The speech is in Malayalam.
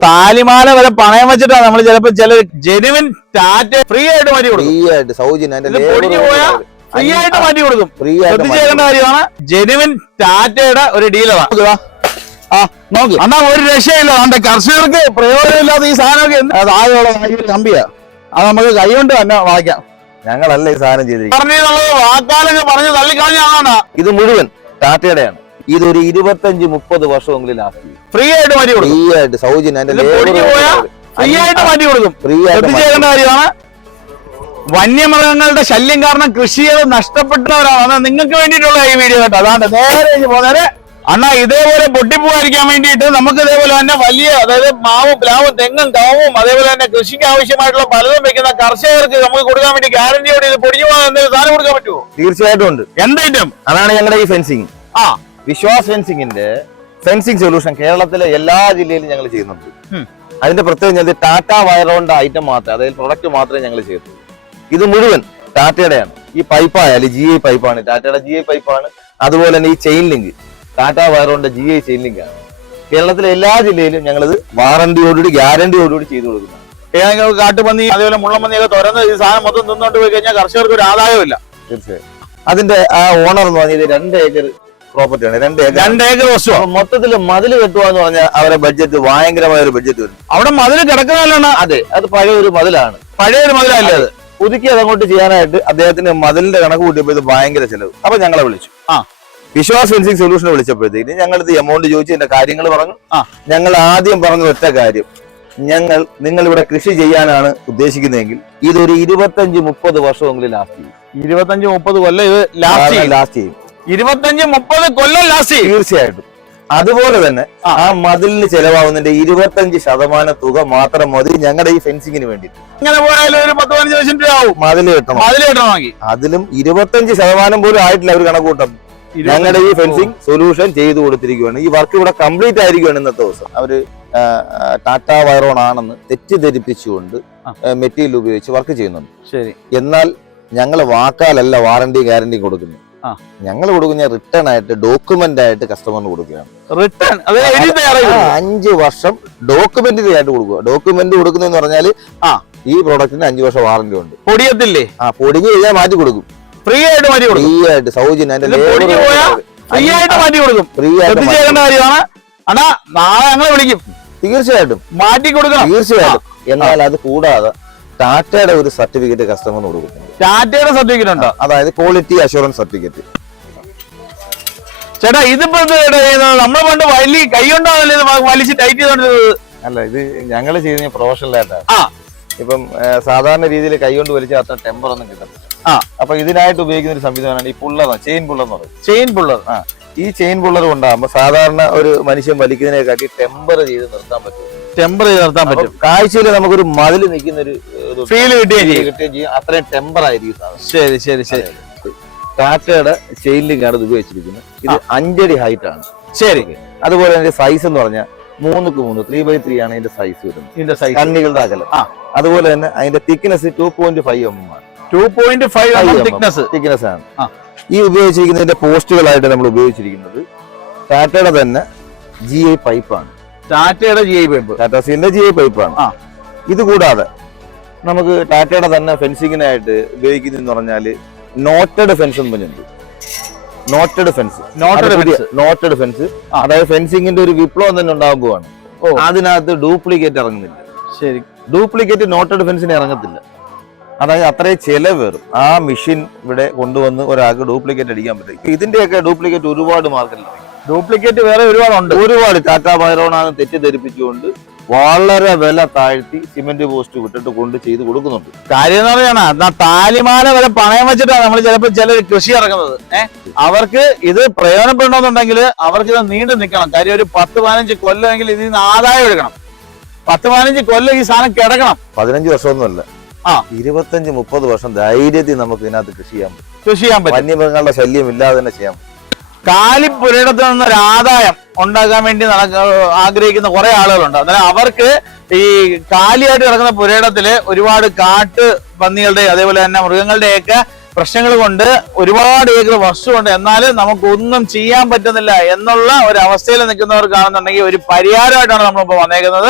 താലിമാല വരെ പണയം വെച്ചിട്ടാണ് നമ്മൾ ചിലപ്പോ ചില ജെനുവിൻ ടാറ്റ ഫ്രീ ആയിട്ട് മാറ്റി കൊടുക്കും. ഫ്രീ ആയിട്ട് സൗജന്യം പൊടിഞ്ഞു പോയാ ഫ്രീ ആയിട്ട് മാറ്റി കൊടുക്കും. ഫ്രീ ആയിട്ട് ചെയ്യേണ്ട കാര്യമാണ് ജെനുവിൻ ടാറ്റയുടെ ഒരു ഡീലറാണ് ആ. നോക്കി അന്നാ ഒരു രക്ഷയില്ല. നമ്മുടെ കർഷകർക്ക് പ്രയോജനമില്ലാത്ത ഈ സാധനമൊക്കെ കയ്യിൽ കമ്പിയാ. അത് നമുക്ക് കൈകൊണ്ട് തന്നെ വായിക്കാം. ഞങ്ങളല്ല ഈ സാധനം ചെയ്തിരിക്കുന്നത്? വാക്കാലൊക്കെ പറഞ്ഞു തള്ളിക്കളഞ്ഞാണ് ഇത് മുഴുവൻ ടാറ്റയുടെയാണ്. ഇതൊരു ഇരുപത്തഞ്ച് മുപ്പത് വർഷമെങ്കിലും ലാസ്റ്റ് ചെയ്യും. ഫ്രീ ആയിട്ട് മാറ്റി കൊടുക്കും. ഫ്രീ ആയിട്ട് സൗജന്യം അതിന്റെ പൊടിഞ്ഞു പോയാ ഫ്രീ ആയിട്ട് മാറ്റി കൊടുക്കും. ഫ്രീ ആയിട്ട് ചെയ്യേണ്ട കാര്യമാണ്. വന്യമൃഗങ്ങളുടെ ശല്യം കാരണം കൃഷികൾ നഷ്ടപ്പെട്ടവരാണ്. നിങ്ങൾക്ക് വേണ്ടിയിട്ടുള്ള ഈ വീഡിയോ കേട്ടോ. അതാണ് നേരെ പോകുന്നേരെ അണ്ണാ ഇതേപോലെ പൊട്ടിപ്പോകാതിരിക്കാൻ വേണ്ടിയിട്ട് നമുക്ക് ഇതേപോലെ തന്നെ വലിയ അതായത് മാവും പ്ലാവും തെങ്ങും കാവും അതേപോലെ തന്നെ കൃഷിക്ക് ആവശ്യമായിട്ടുള്ള പലതും വെക്കുന്ന കർഷകർക്ക് നമുക്ക് കൊടുക്കാൻ വേണ്ടി ഗ്യാരണ്ടിയോട് ഇത് പൊടിഞ്ഞു പോകാൻ എന്തെങ്കിലും സാധനം കൊടുക്കാൻ പറ്റുമോ തീർച്ചയായിട്ടും ഉണ്ട്. എന്തായിട്ടും അതാണ് ഞങ്ങളുടെ ഈ ഫെൻസിങ് ആ. വിശ്വാസ് ഫെൻസിങ്ങിന്റെ ഫെൻസിങ് സൊല്യൂഷൻ കേരളത്തിലെ എല്ലാ ജില്ലയിലും ഞങ്ങൾ ചെയ്യുന്നുണ്ട്. അതിന്റെ പ്രത്യേകം ഞങ്ങൾ ടാറ്റ വയറോണ്ട ഐറ്റം മാത്രമേ അതായത് പ്രൊഡക്റ്റ് മാത്രമേ ഞങ്ങൾ ചെയ്യത്തുള്ളൂ ഇത് മുഴുവൻ ടാറ്റയുടെയാണ്. ഈ പൈപ്പായാലും ജി ഐ പൈപ്പാണ് ടാറ്റയുടെ ജി ഐ പൈപ്പാണ് അതുപോലെ തന്നെ ഈ ചെയിൻ ലിങ്ക് ടാറ്റ വയറോണ്ട ജി ഐ ചെയിൻ ലിങ്ക് ആണ്. കേരളത്തിലെ എല്ലാ ജില്ലയിലും ഞങ്ങളിത് വാറണ്ടിയോടുകൂടി ഗ്യാരണ്ടിയോടുകൂടി ചെയ്തു കൊടുക്കുന്നതാണ് ഏതെങ്കിലും കാട്ടുപന്നി അതേപോലെ മുള്ളമ്പന്നിയൊക്കെ തുറന്ന് ഈ സാധനം മൊത്തം നിന്നോണ്ട് പോയി കഴിഞ്ഞാൽ കർഷകർക്ക് ഒരു ആദായമില്ല തീർച്ചയായും. അതിന്റെ ആ ഓണർ എന്ന് പറഞ്ഞത് രണ്ട് ഏക്കർ പ്രോപ്പർട്ടിയാണ് രണ്ട് ഏക്കർ. രണ്ട് ഏക്കർ വസ്തുവാ. മൊത്തത്തിൽ മതിൽ കെട്ടുക എന്ന് പറഞ്ഞാൽ അവരെ ബഡ്ജറ്റ് ഭയങ്കരമായ ഒരു ബഡ്ജറ്റ് വരും. അവിടെ മതിൽ കിടക്കുന്നതല്ലാണ് അതെ അത് പഴയ ഒരു മതിലാണ്. പഴയ ഒരു മതിലല്ലേ അത്. പുതുക്കി അതങ്ങോട്ട് ചെയ്യാനായിട്ട് അദ്ദേഹത്തിന് മതിലിന്റെ കണക്ക് കൂട്ടിയപ്പോൾ ഇത് ഭയങ്കര ചെലവ്. അപ്പൊ ഞങ്ങളെ വിളിച്ചു. ആ. വിശ്വാസ് ഫെൻസിങ് സൊല്യൂഷനെ വിളിച്ചപ്പോഴത്തേക്ക് ഞങ്ങൾ ഇത് എമൗണ്ട് ചോദിച്ചു എന്റെ കാര്യങ്ങൾ പറഞ്ഞു. ആ. ഞങ്ങൾ ആദ്യം പറഞ്ഞ ഒറ്റ കാര്യം. ഞങ്ങൾ നിങ്ങൾ ഇവിടെ കൃഷി ചെയ്യാനാണ് ഉദ്ദേശിക്കുന്നതെങ്കിൽ ഇതൊരു ഇരുപത്തഞ്ച് മുപ്പത് വർഷമെങ്കിലും ലാസ്റ്റ് ചെയ്യും. ഇരുപത്തഞ്ച് മുപ്പത് കൊല്ലം ഇത് ലാസ്റ്റ് ലാസ്റ്റ് ചെയ്യും. ഇരുപത്തഞ്ച് മുപ്പത് കൊല്ലം ലാസ്റ്റ്. ചെയ്യും തീർച്ചയായിട്ടും. അതുപോലെ തന്നെ ആ. മതിലിന് ചെലവാകുന്നതിന്റെ ഇരുപത്തഞ്ച് ശതമാനം തുക മാത്രം മതി ഞങ്ങളുടെ ഈ ഫെൻസിങ്ങിന് വേണ്ടി ഇങ്ങനെ പോയാലും ഒരു പത്ത് പതിനഞ്ച് ലക്ഷം രൂപ ആവും. കെട്ടണം. കിട്ടണമെങ്കിൽ. അതിലും ഇരുപത്തഞ്ച് ശതമാനം പോലും ആയിട്ടില്ല അവർ കണക്കൂട്ടം. ഞങ്ങളുടെ ഈ ഫെൻസിങ് സൊല്യൂഷൻ ചെയ്തു കൊടുത്തിരിക്കുകയാണ് ഈ വർക്ക് ഇവിടെ കംപ്ലീറ്റ് ആയിരിക്കുകയാണ് ഇന്നത്തെ ദിവസം. അവർ ടാറ്റ വയറോൺ ആണെന്ന് തെറ്റിദ്ധരിപ്പിച്ചുകൊണ്ട് മെറ്റീരിയൽ ഉപയോഗിച്ച് വർക്ക് ചെയ്യുന്നുണ്ട്. ശരി. എന്നാൽ ഞങ്ങൾ വാക്കാലല്ല വാറണ്ടി ഗ്യാരണ്ടി കൊടുക്കുന്നത്. ഞങ്ങൾ കൊടുക്കുന്ന റിട്ടേൺ ആയിട്ട് ഡോക്യുമെന്റ് ആയിട്ട് കസ്റ്റമറിന് കൊടുക്കുകയാണ്. റിട്ടേൺ അഞ്ച് വർഷം ഡോക്യുമെന്റ് ആയിട്ട് കൊടുക്കുക. ഡോക്യുമെന്റ് കൊടുക്കുന്നതെന്ന് പറഞ്ഞാൽ ആ. ഈ പ്രോഡക്റ്റിന് അഞ്ചു വർഷം വാറന്റി ഉണ്ട്. പൊടിയത്തില്ലേ? ആ പൊടിഞ്ഞ് കഴിഞ്ഞാൽ മാറ്റി കൊടുക്കും. ഫ്രീ ആയിട്ട് മാറ്റി കൊടുക്കും. ഫ്രീ ആയിട്ട് സൗജന്യം അതിന്റെ ഫ്രീ ആയിട്ട് മാറ്റി കൊടുക്കും. ഫ്രീ ആയിട്ട് ചെയ്യേണ്ട കാര്യമാണ്. അണ്ണാ നാളെ ഞങ്ങളെ വിളിക്കും. തീർച്ചയായിട്ടും. മാറ്റി കൊടുക്കണം. തീർച്ചയായിട്ടും. എന്നാൽ അത് കൂടാതെ ടാറ്റയുടെ ഒരു സർട്ടിഫിക്കറ്റ് കസ്റ്റമറിന് കൊടുക്കുന്നുണ്ട്. ടാറ്റയുടെ സർട്ടിഫിക്കറ്റ് ഉണ്ടോ? അതായത് ക്വാളിറ്റി അഷുറൻസ് സർട്ടിഫിക്കറ്റ് ചേട്ടാ ഇതിപ്പോ? നമ്മൾ പണ്ട് വലിയ കൈ കൊണ്ടാണല്ലോ വലിച്ച് ടൈറ്റ് ചെയ്തോണ്ടിരുന്നത്. അല്ല ഇത് ഞങ്ങൾ ചെയ്യുന്ന പ്രൊഫഷണൽ ആയിട്ടാണ് ആ. ഇപ്പം സാധാരണ രീതിയിൽ കൈകൊണ്ട് വലിച്ച അത്ര ടെമ്പർ ഒന്നും കിട്ടത്തില്ല. ആ. അപ്പൊ ഇതിനായിട്ട് ഉപയോഗിക്കുന്ന ഒരു സംവിധാനമാണ് ഈ പുള്ളർ ചെയിൻ പുള്ളർ എന്ന് പറയും. ചെയിൻ പുള്ളർ ഈ ചെയിൻ പുള്ളർ കൊണ്ടാകുമ്പോൾ സാധാരണ ഒരു മനുഷ്യൻ വലിക്കുന്നതിനെക്കാട്ടി ടെമ്പർ ചെയ്ത് നിർത്താൻ പറ്റും. ടെമ്പർ ചെയ്ത് നിർത്താൻ പറ്റും. കാഴ്ചയിൽ നമുക്കൊരു മതിൽ നിൽക്കുന്ന ഒരു ഫീൽ കിട്ടുകയും ചെയ്യും. കിട്ടുകയും ചെയ്യും. അത്രയും ടെമ്പർ ആയിരിക്കും ശരി ശരി ശരി. ടാറ്റയുടെ ചെയിൻ ലിങ്കാണ് ഇത് ഉപയോഗിച്ചിരിക്കുന്നത്. ഇത് അഞ്ചടി ഹൈറ്റ് ആണ്. ശരി. അതുപോലെ അതിന്റെ സൈസ് എന്ന് പറഞ്ഞാൽ മൂന്നുക്ക് മൂന്ന് ത്രീ ബൈ ത്രീ ആണ് ഇതിന്റെ സൈസ് വരുന്നത്. ഇതിന്റെ സൈസ് കണ്ണികളുടെ അകലം. അതുപോലെ തന്നെ അതിന്റെ thickness two point five M M ആണ് two point five thickness thickness ആണ്. ഈ ഉപയോഗിച്ചിരിക്കുന്നതിന്റെ പോസ്റ്റുകളായിട്ട് നമ്മൾ ഉപയോഗിച്ചിരിക്കുന്നത് ടാറ്റയുടെ തന്നെ ജി ഐ പൈപ്പാണ് ടാറ്റയുടെ ജി ഐ പൈപ്പ് ടാറ്റ സീലിന്റെ ജി ഐ പൈപ്പാണ് ആ. ഇത് കൂടാതെ നമുക്ക് ടാറ്റയുടെ തന്നെ ഫെൻസിങ്ങിനായിട്ട് ഉപയോഗിക്കുന്നതെന്ന് പറഞ്ഞാൽ നോട്ടഡ് ഫെൻസ് എന്ന് പറഞ്ഞിട്ടുണ്ട്. Knotted fence. Knotted fence. Knotted fence. അതായത് ഫെൻസിങ്ങിന്റെ ഒരു വിപ്ലവം തന്നെ ഓ. അതിനകത്ത് ഡ്യൂപ്ലിക്കേറ്റ് ഇറങ്ങുന്നില്ല. ശരി. ഡ്യൂപ്ലിക്കേറ്റ് നോട്ടഡ് ഫെൻസിന് ഇറങ്ങത്തില്ല. അതായത് അത്രയും ചെലവ് വരും. ആ മെഷീൻ ഇവിടെ കൊണ്ടുവന്ന് ഒരാൾക്ക് ഡ്യൂപ്ലിക്കേറ്റ് അടിക്കാൻ പറ്റും. ഇതിന്റെയൊക്കെ ഡ്യൂപ്ലിക്കേറ്റ് ഒരുപാട് മാർക്കറ്റിൽ ഡ്യൂപ്ലിക്കേറ്റ് വേറെ ഒരുപാടുണ്ട്. ഒരുപാട് ടാറ്റ ബൈറോണാണ് തെറ്റിദ്ധരിപ്പിച്ചുകൊണ്ട് വളരെ വില താഴ്ത്തി സിമെന്റ് പോസ്റ്റ് വിട്ടിട്ട് കൊണ്ട് ചെയ്ത് കൊടുക്കുന്നുണ്ട്. കാര്യം എന്ന് പറഞ്ഞാണ് താലിമാല വരെ പണയം വെച്ചിട്ടാണ് നമ്മൾ ചിലപ്പോൾ ചില കൃഷി ഇറങ്ങുന്നത്. ഏഹ് അവർക്ക് ഇത് പ്രയോജനപ്പെടണമെന്നുണ്ടെങ്കിൽ അവർക്ക് ഇത് നീണ്ടു നിൽക്കണം. കാര്യം ഒരു പത്ത് പതിനഞ്ച് കൊല്ലമെങ്കിൽ ഇതിൽ നിന്ന് ആദായം എടുക്കണം. പത്ത് പതിനഞ്ച് കൊല്ലം ഈ സാധനം കിടക്കണം. പതിനഞ്ച് വർഷമൊന്നുമല്ല. ആ. ഇരുപത്തഞ്ച് മുപ്പത് വർഷം ധൈര്യത്തിൽ നമുക്ക് ഇതിനകത്ത് കൃഷി ചെയ്യാൻ പറ്റും. കൃഷി ചെയ്യാൻ പറ്റും. വന്യമൃഗങ്ങളുടെ ശല്യം ഇല്ലാതെ തന്നെ ചെയ്യാൻ പറ്റും. കാലിപ്പുരയിടത്ത് നിന്നൊരു ആദായം ഉണ്ടാക്കാൻ വേണ്ടി ആഗ്രഹിക്കുന്ന കുറെ ആളുകളുണ്ട്. അന്നേരം അവർക്ക് ഈ കാലിയായിട്ട് കിടക്കുന്ന പുരയിടത്തിൽ ഒരുപാട് കാട്ട് പന്നികളുടെ അതേപോലെ തന്നെ മൃഗങ്ങളുടെയൊക്കെ പ്രശ്നങ്ങൾ കൊണ്ട് ഒരുപാട് ഏക്കർ വർഷമുണ്ട് എന്നാലും നമുക്കൊന്നും ചെയ്യാൻ പറ്റുന്നില്ല എന്നുള്ള ഒരു അവസ്ഥയിൽ നിൽക്കുന്നവർക്കാണെന്നുണ്ടെങ്കിൽ ഒരു പരിഹാരമായിട്ടാണ് നമ്മളിപ്പോൾ വന്നേക്കുന്നത്.